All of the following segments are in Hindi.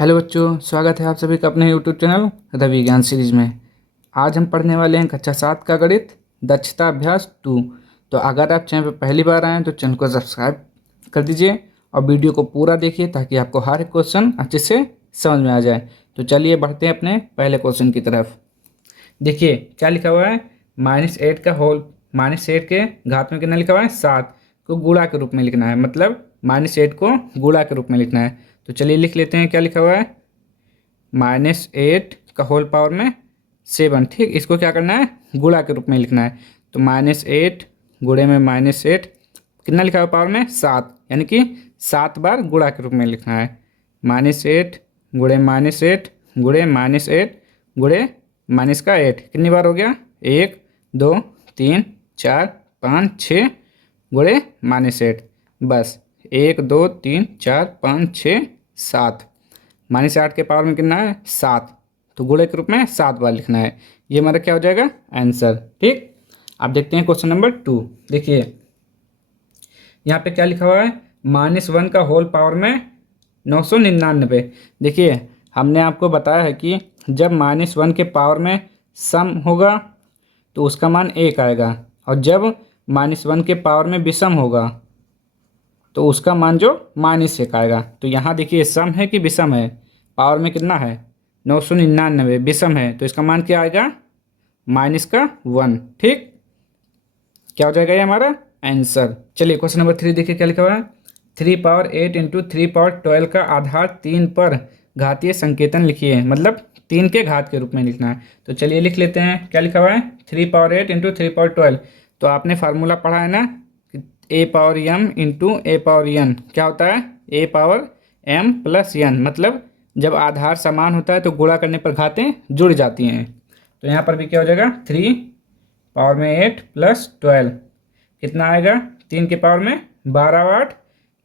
हेलो बच्चों, स्वागत है आप सभी का अपने यूट्यूब चैनल रवि ज्ञान सीरीज में। आज हम पढ़ने वाले हैं कक्षा 7 का गणित दक्षता अभ्यास 2। तो अगर आप चैनल पर पहली बार आए हैं तो चैनल को सब्सक्राइब कर दीजिए और वीडियो को पूरा देखिए ताकि आपको हर एक क्वेश्चन अच्छे से समझ में आ जाए। तो चलिए बढ़ते हैं अपने पहले क्वेश्चन की तरफ। देखिए क्या लिखा हुआ है, -8 के घात में कितना लिखा हुआ है 7 को गुणा के रूप में लिखना है, मतलब -8 को गुणा के रूप में लिखना है। तो चलिए लिख लेते हैं क्या लिखा हुआ है, -8 का होल पावर में 7। ठीक, इसको क्या करना है, गुणा के रूप में लिखना है। तो -8 गुणे में -8 कितना लिखा हुआ पावर में 7, यानी कि 7 बार गुणा के रूप में लिखना है। -8 गुणे -8 गुणे -8 गुणे माइनस का 8 कितनी बार हो गया, 1 2 3 4 5 6 गुणे -8, बस 1 2 3 4 5 6 7। -8 के पावर में कितना है 7, तो गुणे के रूप में 7 बार लिखना है। ये हमारा क्या हो जाएगा आंसर। ठीक, अब देखते हैं क्वेश्चन नंबर 2। देखिए यहाँ पे क्या लिखा हुआ है, -1 का होल पावर में 999। देखिए हमने आपको बताया है कि जब -1 के पावर में सम होगा तो उसका मान 1 आएगा, और जब -1 के पावर में विषम होगा तो उसका मान जो -1 आएगा। तो यहाँ देखिए सम है कि विषम है, पावर में कितना है 999, विषम है तो इसका मान क्या आएगा -1। ठीक, क्या हो जाएगा ये हमारा आंसर। चलिए क्वेश्चन नंबर 3 देखिए क्या लिखा हुआ है, 3 पावर 8 इंटू 3 पावर 12 का आधार 3 पर घातीय संकेतन लिखिए, मतलब 3 के घात के रूप में लिखना है। तो चलिए लिख लेते हैं क्या लिखा हुआ है, 3 पावर 8 इंटू 3 पावर 12। तो आपने फार्मूला पढ़ा है ना, ए पावर एम इंटू ए पावर एन क्या होता है, a power M plus N, मतलब जब आधार समान होता है तो गुणा करने पर घातें जुड़ जाती हैं। तो यहाँ पर भी क्या हो जाएगा, 3 पावर में 8 प्लस 12 कितना आएगा, 3 के पावर में 12 8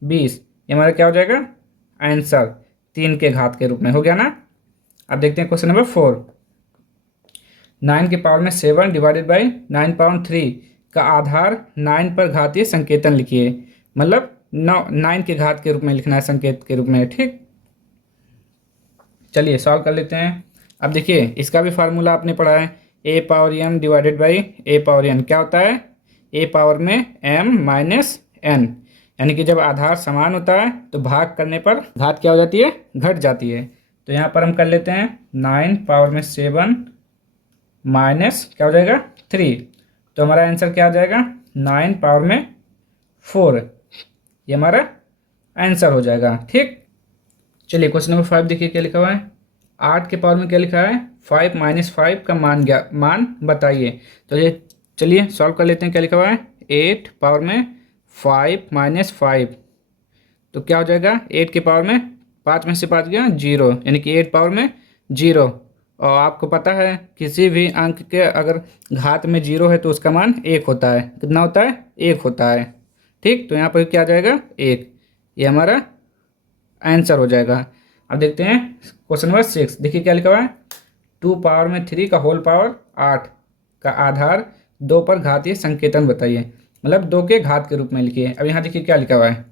20। ये हमारा क्या हो जाएगा आंसर, 3 के घात के रूप में हो गया ना। अब देखते हैं क्वेश्चन नंबर 4। 9 के पावर में 7 डिवाइडेड बाई 9 पावर 3 का आधार 9 पर घातीय संकेतन लिखिए, मतलब 9 के घात के रूप में लिखना है, संकेत के रूप में। ठीक, चलिए सॉल्व कर लेते हैं। अब देखिए इसका भी फार्मूला आपने पढ़ा है, a power m divided by a power n क्या होता है, ए पावर में एम माइनस एन, यानी कि जब आधार समान होता है तो भाग करने पर घात क्या हो जाती है, घट जाती है। तो यहाँ पर हम कर लेते हैं 9 पावर में 7 माइनस क्या हो जाएगा 3, तो हमारा आंसर क्या आ जाएगा 9 पावर में 4, ये हमारा आंसर हो जाएगा। ठीक, चलिए क्वेश्चन नंबर 5 देखिए क्या लिखा हुआ है, 8 के पावर में क्या लिखा है 5 माइनस 5 का मान बताइए। तो ये चलिए सॉल्व कर लेते हैं, क्या लिखा हुआ है 8 पावर में 5 माइनस 5, तो क्या हो जाएगा 8 के पावर में 5 में से 5 गया 0, यानी कि 8 पावर में 0। और आपको पता है किसी भी अंक के अगर घात में 0 है तो उसका मान 1 होता है, कितना होता है 1 होता है। ठीक, तो यहाँ पर क्या आ जाएगा 1, ये हमारा आंसर हो जाएगा। अब देखते हैं क्वेश्चन नंबर 6। देखिए क्या लिखा हुआ है, 2 पावर में 3 का होल पावर 8 का आधार 2 पर घातीय संकेतन बताइए, मतलब 2 के घात के रूप में लिखिए। अब यहाँ देखिए क्या लिखा हुआ है,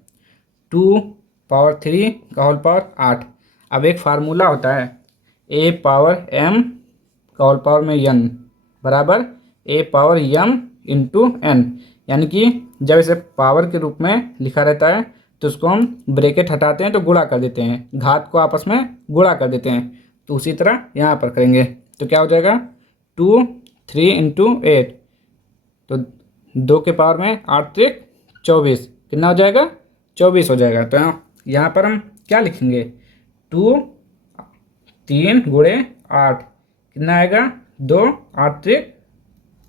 2 पावर 3 का होल पावर 8। अब एक फार्मूला होता है ए पावर एम का होल पावर में एन बराबर ए पावर एम इंटू एन, यानी कि जब इसे पावर के रूप में लिखा रहता है तो उसको हम ब्रैकेट हटाते हैं तो गुणा कर देते हैं, घात को आपस में गुणा कर देते हैं। तो उसी तरह यहाँ पर करेंगे तो क्या हो जाएगा 2 3 इंटू 8, तो 2 के पावर में 8 त्रिक 24 कितना हो जाएगा 24 हो जाएगा। तो यहाँ पर हम क्या लिखेंगे 2 3 गुणे 8 कितना आएगा 2 8 त्रिक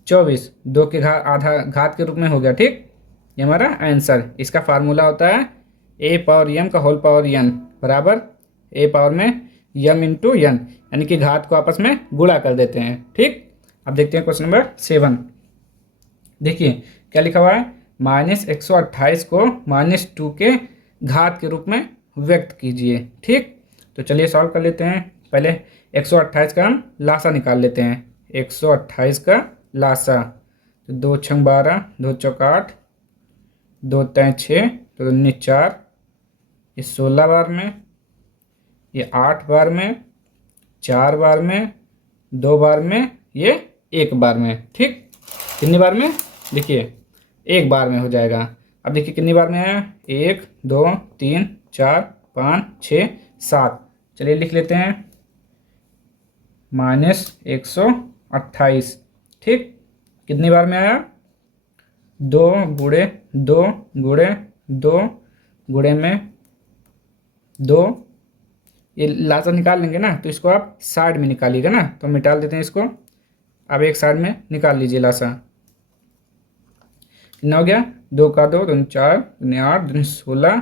24, 2 के घात के रूप में हो गया। ठीक, ये हमारा आंसर। इसका फार्मूला होता है ए पावर एम का होल पावर एन बराबर ए पावर में एम इंटू एन, यानी कि घात को आपस में गुणा कर देते हैं। ठीक, अब देखते हैं क्वेश्चन नंबर 7। देखिए क्या लिखा हुआ है, -128 को -2 के घात के रूप में व्यक्त कीजिए। ठीक, तो चलिए सॉल्व कर लेते हैं। पहले 128 का हम लासा निकाल लेते हैं, 128 का लासा, तो 2 6 12 2 चौक 8 2 3 6 तो 19 4, ये 16 बार में, ये 8 बार में, 4 बार में, 2 बार में, ये 1 बार में। ठीक, कितनी बार में? देखिए 1 बार में हो जाएगा। अब देखिए कितनी बार में आया, 1 2 3 4 5 6 7। चलिए लिख लेते हैं -128। ठीक, कितनी बार में आया, 2 गुणे 2 गुणे 2 गुणे में 2। ये लासा निकाल लेंगे ना, तो इसको आप साइड में निकालिएगा ना, तो मिटा देते हैं इसको। अब एक साइड में निकाल लीजिए लासा। कितना हो गया, 2 का 2 दूनी 4 दूनी 8 दूनी 16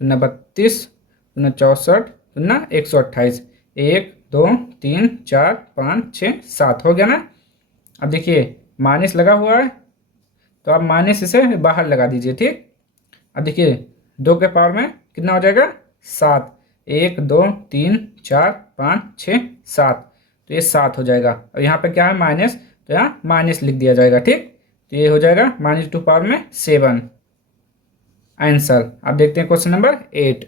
दूना 32 दूना 64 दूना 128। 1 2 3 4 5 6 7 हो गया ना। अब देखिए माइनस लगा हुआ है, तो आप माइनस इसे बाहर लगा दीजिए। ठीक, अब देखिए 2 के पावर में कितना हो जाएगा, 7। 1 2 3 4 5 6 7, तो ये 7 हो जाएगा। और यहाँ पे क्या है, माइनस, तो यहाँ माइनस लिख दिया जाएगा। ठीक, तो ये हो जाएगा -2 पावर में 7 आंसर। अब देखते हैं क्वेश्चन नंबर 8।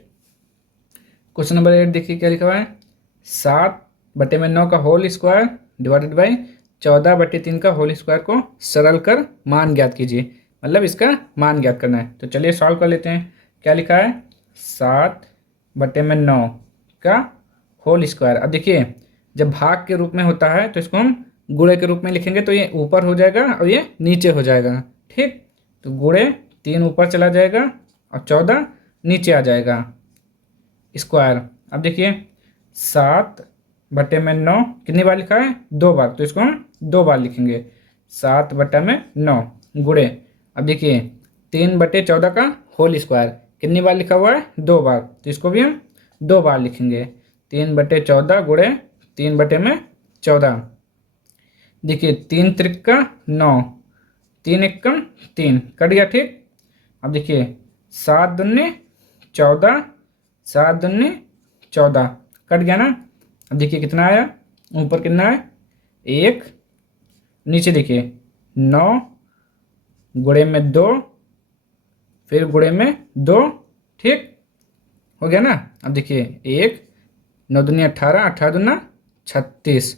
क्वेश्चन नंबर 8 देखिए क्या लिखा हुआ है, 7/9 का होल स्क्वायर डिवाइडेड बाई 14/3 का होल स्क्वायर को सरल कर मान ज्ञात कीजिए। मतलब इसका मान ज्ञात करना है। तो चलिए सॉल्व कर लेते हैं। क्या लिखा है, 7/9 का होल स्क्वायर। अब देखिए जब भाग के रूप में होता है तो इसको हम गुणे के रूप में लिखेंगे, तो ये ऊपर हो जाएगा और ये नीचे हो जाएगा। ठीक, तो गुणे 3 ऊपर चला जाएगा और 14 नीचे आ जाएगा, स्क्वायर। अब देखिए 7/9 कितनी बार लिखा है, 2 बार, तो इसको हम 2 बार लिखेंगे। 7/9 गुणे, अब देखिए 3/14 का होल स्क्वायर कितनी बार लिखा हुआ है, 2 बार, तो इसको भी हम 2 बार लिखेंगे। 3/14 गुणे 3/14। देखिए 3 त्रिका 9, 3 एकम 3, कट गया। ठीक, अब देखिए 7 दूनी 14, 7 दूनी 14, कट गया ना। अब देखिए कितना आया, ऊपर कितना है, 1, नीचे देखिए 9 गुणे में 2 फिर गुणे में 2। ठीक, हो गया ना। अब देखिए 1 9 दूनी 18, 18 दूना 36,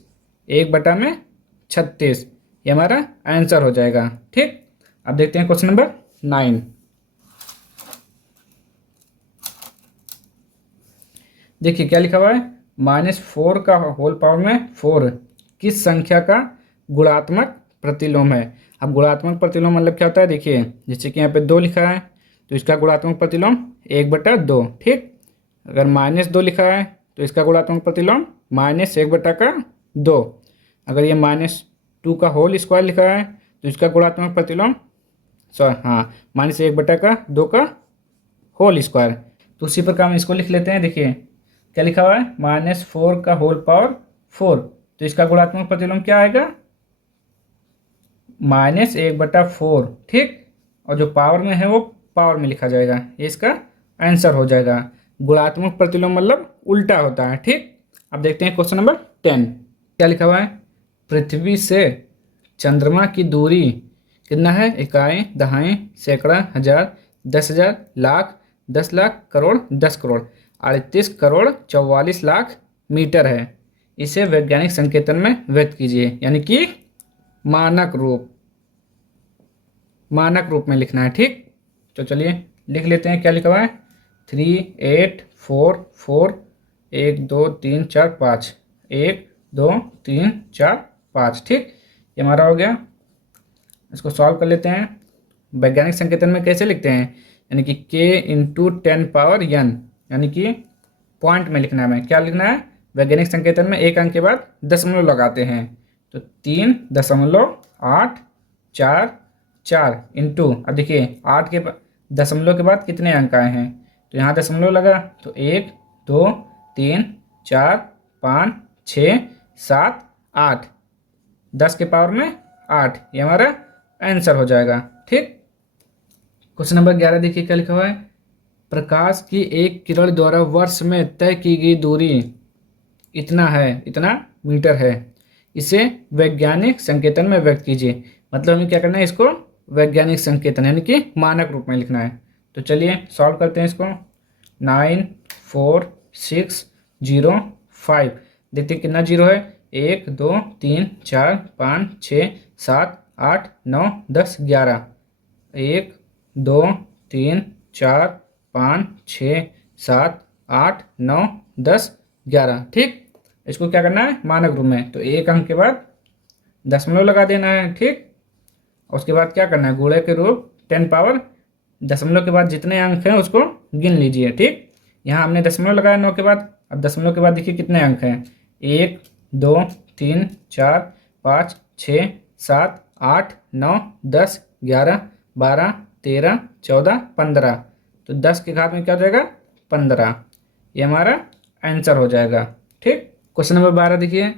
1/36, ये हमारा आंसर हो जाएगा। ठीक, अब देखते हैं क्वेश्चन नंबर 9। देखिए क्या लिखा हुआ है, -4 का होल पावर में 4 किस संख्या का गुणात्मक प्रतिलोम है। अब गुणात्मक प्रतिलोम मतलब क्या होता है, देखिए जैसे कि यहाँ पे 2 लिखा है, तो इसका गुणात्मक प्रतिलोम 1/2। ठीक, अगर -2 लिखा है तो इसका गुणात्मक प्रतिलोम -1/2। अगर ये -2 का होल स्क्वायर लिखा है तो इसका गुणात्मक प्रतिलोम -1/2 का होल स्क्वायर। तो उसी प्रकार हम इसको लिख लेते हैं। देखिए क्या लिखा हुआ है, -4 का होल पावर 4, तो इसका गुणात्मक प्रतिलोम क्या आएगा, -1/4। ठीक, और जो पावर में है वो पावर में लिखा जाएगा, ये इसका आंसर हो जाएगा। गुणात्मक प्रतिलोम मतलब उल्टा होता है। ठीक, अब देखते हैं क्वेश्चन नंबर 10। क्या लिखा हुआ है, पृथ्वी से चंद्रमा की दूरी कितना है, इकाई, दहाई, सैकड़ा, हजार, 10,000, लाख, 10 लाख, करोड़, 10 करोड़, 38 करोड़ 44 लाख मीटर है। इसे वैज्ञानिक संकेतन में व्यक्त कीजिए, यानी कि मानक रूप में लिखना है। ठीक, तो चलिए लिख लेते हैं। क्या लिखा हुआ है, 3 8 4 4 1 2 3 4 5, 1 2 3 4 5। ठीक, ये हमारा हो गया। इसको सॉल्व कर लेते हैं। वैज्ञानिक संकेतन में कैसे लिखते हैं, यानी कि k × 10⁻n, यानी कि पॉइंट में लिखना है। हमें क्या लिखना है, वैज्ञानिक संकेतन में एक अंक के बाद दशमलव लगाते हैं, तो 3.844 इंटू, अब देखिए 8 के दशमलव के बाद कितने अंक आए हैं, तो यहाँ दशमलव लगा, तो 1 2 3 4 5 6 7 8, 10 के पावर में 8, ये हमारा आंसर हो जाएगा। ठीक, क्वेश्चन नंबर 11 देखिए क्या लिखा हुआ है, प्रकाश की एक किरण द्वारा वर्ष में तय की गई दूरी इतना मीटर है, इसे वैज्ञानिक संकेतन में व्यक्त कीजिए। मतलब हमें क्या करना है, इसको वैज्ञानिक संकेतन यानी कि मानक रूप में लिखना है। तो चलिए सॉल्व करते हैं इसको। 9 4 6 5। देखते हैं कितना जीरो है, 1 2 3 4 5 6 7 8 9 10 11। 1 2 3 4 5 6 7 8 9 10 11। ठीक, इसको क्या करना है, मानक रूप में, तो एक अंक के बाद दशमलव लगा देना है। ठीक, और उसके बाद क्या करना है, गुणे के रूप 10 पावर, दशमलव के बाद जितने अंक हैं उसको गिन लीजिए। ठीक, यहाँ हमने दशमलव लगाया 9 के बाद, अब दशमलव के बाद देखिए कितने अंक हैं, 1 2 3 4 5 6 7 8 9 10 11 12 13 14 15। तो 10 के घात में क्या हो जाएगा, 15। ये हमारा आंसर हो जाएगा। ठीक, क्वेश्चन नंबर 12 देखिए,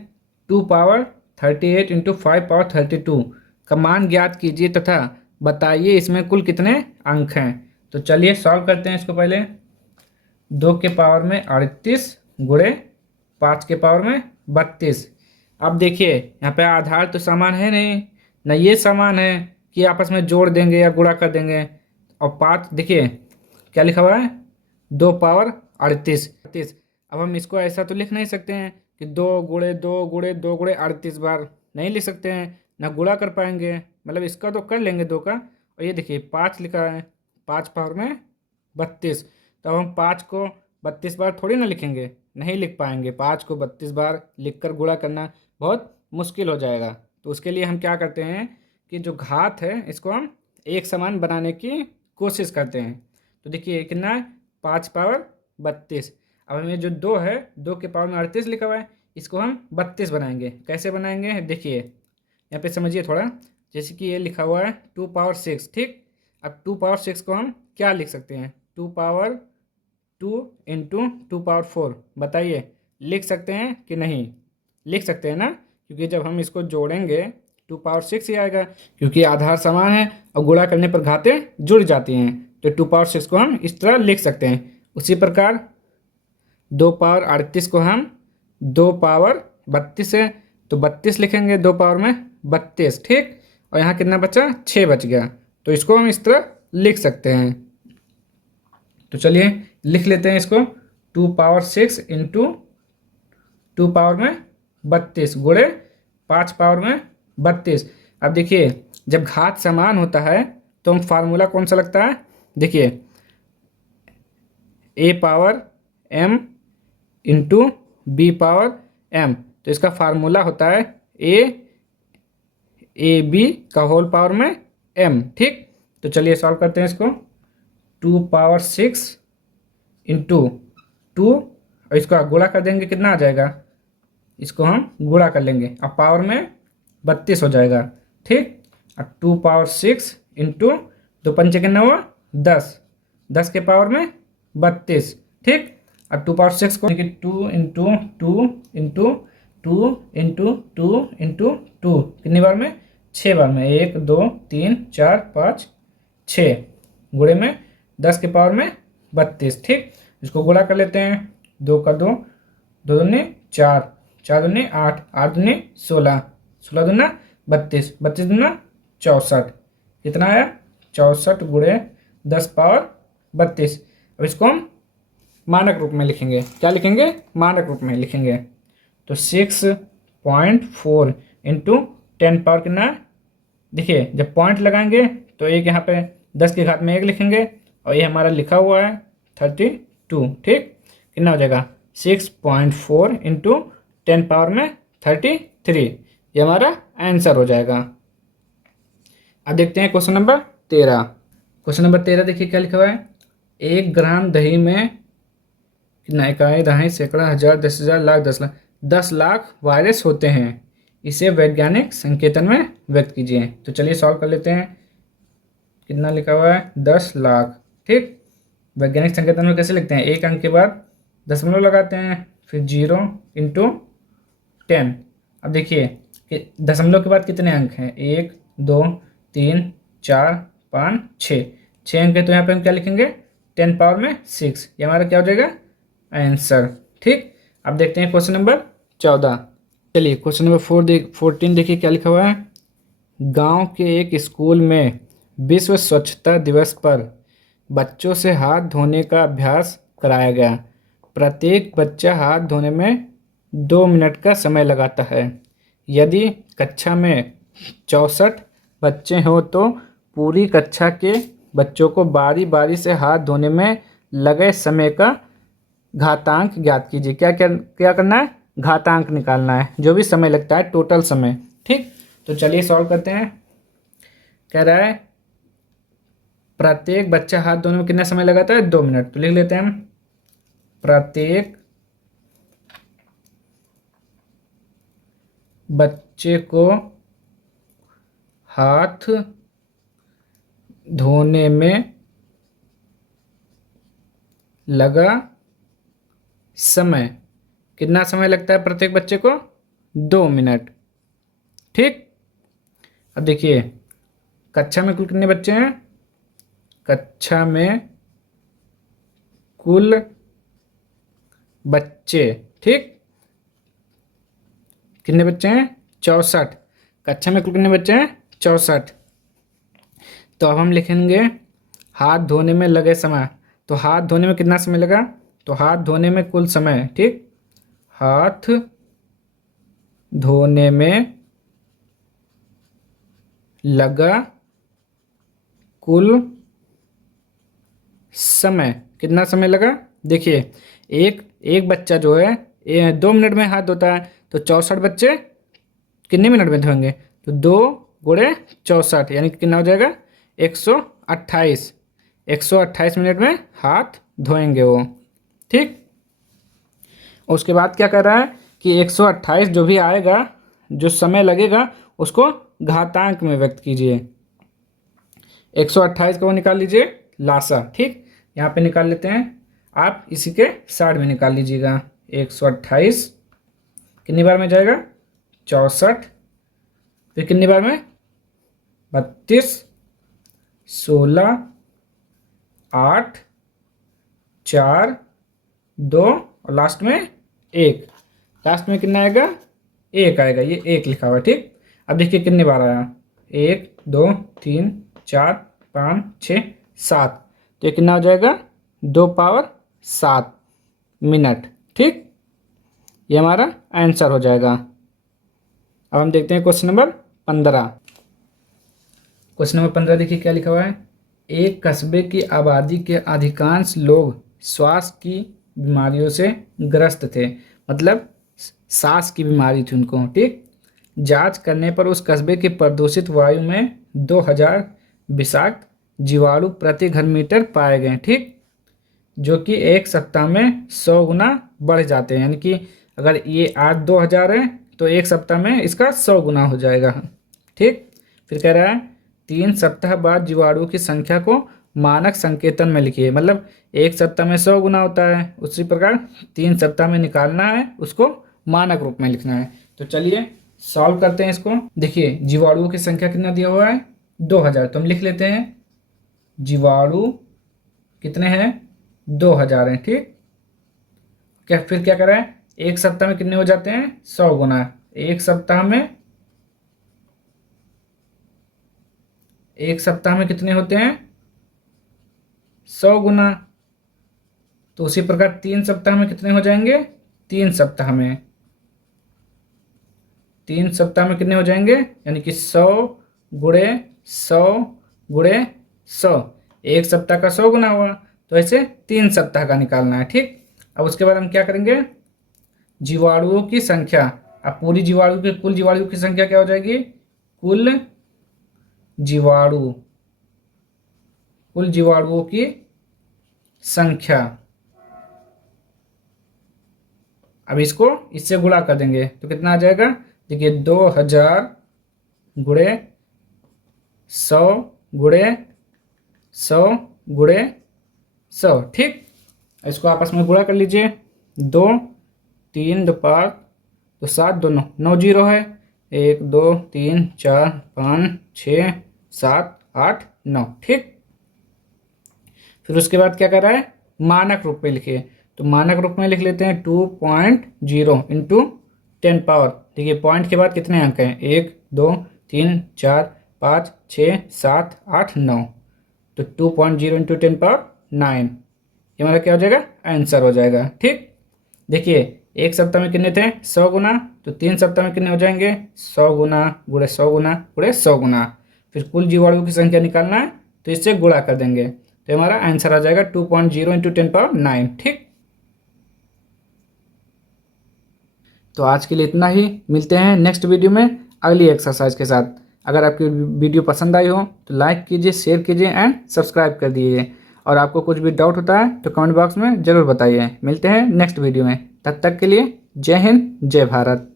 2 पावर 38 इंटू 5 पावर 32 का मान ज्ञात कीजिए तथा बताइए इसमें कुल कितने अंक हैं। तो चलिए सॉल्व करते हैं इसको। पहले 2 के पावर में 38 गुणे 5 के पावर में 32। अब देखिए यहाँ पे आधार तो समान है नहीं, ना ये समान है कि आपस में जोड़ देंगे या गुणा कर देंगे। और 5 देखिए क्या लिखा हुआ है, 2 पावर 38। अब हम इसको ऐसा तो लिख नहीं सकते हैं कि 2 गुणे 2 गुणे 2 गुणे 38 बार, नहीं लिख सकते हैं, ना गुणा कर पाएंगे। मतलब इसका तो कर लेंगे 2 का, और ये देखिए 5 लिखा है, 5 पावर में 32। तो अब हम 5 को 32 बार थोड़ी ना लिखेंगे, नहीं लिख पाएंगे। 5 को 32 बार लिखकर गुणा करना बहुत मुश्किल हो जाएगा। तो उसके लिए हम क्या करते हैं कि जो घात है इसको हम एक समान बनाने की कोशिश करते हैं। तो देखिए कितना है, 5 पावर 32। अब हमें जो 2 है, 2 के पावर में 38 लिखा हुआ है, इसको हम 32 बनाएंगे। कैसे बनाएंगे देखिए, यहाँ पे समझिए थोड़ा। जैसे कि ये लिखा हुआ है 2 पावर 6। ठीक, अब 2 पावर 6 को हम क्या लिख सकते हैं, 2 पावर 2 इंटू 2 पावर 4। बताइए लिख सकते हैं कि नहीं, लिख सकते हैं ना, क्योंकि जब हम इसको जोड़ेंगे 2 पावर 6 ही आएगा, क्योंकि आधार समान है और गुणा करने पर घातें जुड़ जाती हैं। तो 2 पावर 6 को हम इस तरह लिख सकते हैं। उसी प्रकार 2 पावर 38 को हम 2 पावर 32 है तो 32 लिखेंगे, 2 पावर में 32। ठीक, और यहाँ कितना बचा, 6 बच गया, तो इसको हम इस तरह लिख सकते हैं। तो चलिए लिख लेते हैं इसको, 2 पावर 6 इंटू 2 पावर में 32 गुणे 5 पावर में 32। अब देखिए जब घात समान होता है तो हम फार्मूला कौन सा लगता है, देखिए a power m into B power m। तो इसका फार्मूला होता है ए बी का होल पावर में m। ठीक, तो चलिए सॉल्व करते हैं इसको। 2 पावर 6 इंटू 2, और इसको गुणा कर देंगे, कितना आ जाएगा, इसको हम गुणा कर लेंगे, अब पावर में 32 हो जाएगा। ठीक, अब 2 पावर 6 इंटू 2 पंचे कितना हुआ, 10, 10 के पावर में 32। ठीक, अब 2 पावर 6 को 2 इंटू 2 इंटू 2 इंटू 2 इंटू 2 कितनी बार में, 6 बार में, 1 2 3 4 5 6 गुणे में 10 के पावर में 32। ठीक, इसको गुणा कर लेते हैं, 2 का 2, 2 दूनी 4, 4 दूनी 8, 8 दूनी 16, 16 दूना 32, 32 दूना 64, कितना आया 64 गुणे 10 पावर 32। अब इसको हम मानक रूप में लिखेंगे, क्या लिखेंगे, मानक रूप में लिखेंगे। तो 6.4 इंटू 10 पावर कितना है, देखिए जब पॉइंट लगाएंगे तो एक यहाँ पे 10 के घात में 1 लिखेंगे, और ये हमारा लिखा हुआ है 32। ठीक, कितना हो जाएगा, 6.4 इंटू 10 पावर में 33। ये हमारा आंसर हो जाएगा। अब देखते हैं क्वेश्चन नंबर 13। क्वेश्चन नंबर 13 देखिए क्या लिखा हुआ है, 1 ग्राम दही में कितना, इकाई, दहाई, सैकड़ा, हजार, 10,000, लाख, 10 लाख, 10 लाख वायरस होते हैं, इसे वैज्ञानिक संकेतन में व्यक्त कीजिए। तो चलिए सॉल्व कर लेते हैं। कितना लिखा हुआ है, 10 लाख। ठीक, वैज्ञानिक संकेतन में कैसे लिखते हैं, एक अंक के बाद दशमलव लगाते हैं, फिर 0 इंटू 10। अब देखिए कि दशमलव के बाद कितने अंक हैं, 1 2 3 4 5 6, 6 अंक है, तो यहाँ पे हम क्या लिखेंगे, 10 पावर में 6। ये हमारा क्या हो जाएगा, आंसर। ठीक, अब देखते हैं क्वेश्चन नंबर 14। चलिए क्वेश्चन नंबर 14 देखिए क्या लिखा हुआ है, गांव के एक स्कूल में विश्व स्वच्छता दिवस पर बच्चों से हाथ धोने का अभ्यास कराया गया। प्रत्येक बच्चा हाथ धोने में 2 मिनट का समय लगाता है। यदि कक्षा में 64 बच्चे हों तो पूरी कक्षा के बच्चों को बारी बारी से हाथ धोने में लगे समय का घातांक ज्ञात कीजिए। क्या क्या क्या करना है? घातांक निकालना है, जो भी समय लगता है, टोटल समय। ठीक, तो चलिए सॉल्व करते हैं। कह रहा है प्रत्येक बच्चा हाथ धोने में कितना समय लगाता है? 2 मिनट। तो लिख लेते हैं हम, प्रत्येक बच्चे को हाथ धोने में लगा समय, कितना समय लगता है प्रत्येक बच्चे को? 2 मिनट। ठीक, अब देखिए कक्षा में कुल कितने बच्चे हैं? कक्षा में कुल बच्चे, ठीक, कितने बच्चे हैं? 64। कक्षा में कुल कितने बच्चे हैं? 64। तो अब हम लिखेंगे हाथ धोने में लगे समय। तो हाथ धोने में कितना समय लगा? तो हाथ धोने में कुल समय, ठीक, हाथ धोने में लगा कुल समय, कितना समय लगा? देखिए एक बच्चा जो है 2 मिनट में हाथ धोता है, तो 64 बच्चे कितने मिनट में धोएंगे? तो 2 गुणे 64 यानी कि कितना हो जाएगा? 128। 128 मिनट में हाथ धोएंगे वो। ठीक, उसके बाद क्या कर रहा है कि 128 जो भी आएगा, जो समय लगेगा, उसको घातांक में व्यक्त कीजिए। 128 को निकाल लीजिए लासा। ठीक, यहाँ पे निकाल लेते हैं, आप इसी के साइड में निकाल लीजिएगा। 128 कितनी बार में जाएगा? 64। फिर कितनी बार में? 32, 16, 8, 4, 2 और लास्ट में 1। लास्ट में कितना आएगा? 1 आएगा, ये 1 लिखा हुआ है। ठीक, अब देखिए कितनी बार आया? 1, 2, 3, 4, 5, 6, 7। तो ये कितना हो जाएगा? 2 पावर 7 मिनट। ठीक, ये हमारा आंसर हो जाएगा। अब हम देखते हैं क्वेश्चन नंबर 15। क्वेश्चन नंबर 15 देखिए क्या लिखा हुआ है। एक कस्बे की आबादी के अधिकांश लोग श्वास की बीमारियों से ग्रस्त थे, मतलब सांस की बीमारी थी उनको। ठीक, जांच करने पर उस कस्बे के प्रदूषित वायु में 2000 विषाक्त जीवाणु प्रति घन मीटर पाए गए। ठीक, जो कि एक सप्ताह में 100 गुना बढ़ जाते हैं, यानी कि अगर ये आज 2000 है तो एक सप्ताह में इसका 100 गुना हो जाएगा। ठीक, फिर कह रहा है 3 सप्ताह बाद जीवाणु की संख्या को मानक संकेतन में लिखिए। मतलब एक सप्ताह में 100 गुना होता है, उसी प्रकार 3 सप्ताह में निकालना है, उसको मानक रूप में लिखना है। तो चलिए सॉल्व करते हैं इसको। देखिए जीवाणुओं की संख्या कितना दिया हुआ है? 2000। तो हम लिख लेते हैं जीवाणु कितने हैं? 2000 हैं। ठीक, क्या फिर क्या करें? एक सप्ताह में कितने हो जाते हैं? 100 गुना। एक सप्ताह में कितने होते हैं? 100 गुना। तो उसी प्रकार 3 सप्ताह में कितने हो जाएंगे? 3 सप्ताह में 3 सप्ताह में कितने हो जाएंगे? यानी कि 100 गुणे 100 गुणे 100, एक सप्ताह का 100 गुना हुआ। तो ऐसे 3 सप्ताह का निकालना है। ठीक, अब उसके बाद हम क्या करेंगे? जीवाणुओं की संख्या। अब पूरी जीवाणु की कुल जीवाणु की संख्या क्या हो जाएगी? कुल जीवाणुओं की संख्या। अब इसको इससे गुणा कर देंगे तो कितना आ जाएगा? देखिए 2000 गुणे 100 गुणे 100 गुणे 100। ठीक, इसको आपस में गुणा कर लीजिए। 2 3 2 5 तो 7 2 9, 9 जीरो है। 1 2 3 4 5 6 7 8 9। ठीक, फिर उसके बाद क्या कर रहा है? मानक रूप में लिखिए। तो मानक रूप में लिख लेते हैं 2.0 इंटू 10 पावर। देखिए पॉइंट के बाद कितने अंक हैं? 1 2 3 4 5 6 7 8 9। तो 2.0 इंटू 10 पावर 9, ये हमारा क्या हो जाएगा? आंसर हो जाएगा। ठीक, देखिए एक सप्ताह में कितने थे 100 गुना, तो 3 सप्ताह में कितने हो जाएंगे 100 गुना गुणे 100 गुना गुणे 100 गुना। फिर कुल जीवाणु की संख्या निकालना है तो इससे गुणा कर देंगे, तो हमारा आंसर आ जाएगा 2.0 इंटू 10⁹ ठीक। तो आज के लिए इतना ही, मिलते हैं नेक्स्ट वीडियो में अगली एक्सरसाइज के साथ। अगर आपकी वीडियो पसंद आई हो तो लाइक कीजिए, शेयर कीजिए एंड सब्सक्राइब कर दीजिए। और आपको कुछ भी डाउट होता है तो कमेंट बॉक्स में ज़रूर बताइए। मिलते हैं नेक्स्ट वीडियो में, तब तक के लिए जय हिंद जय भारत।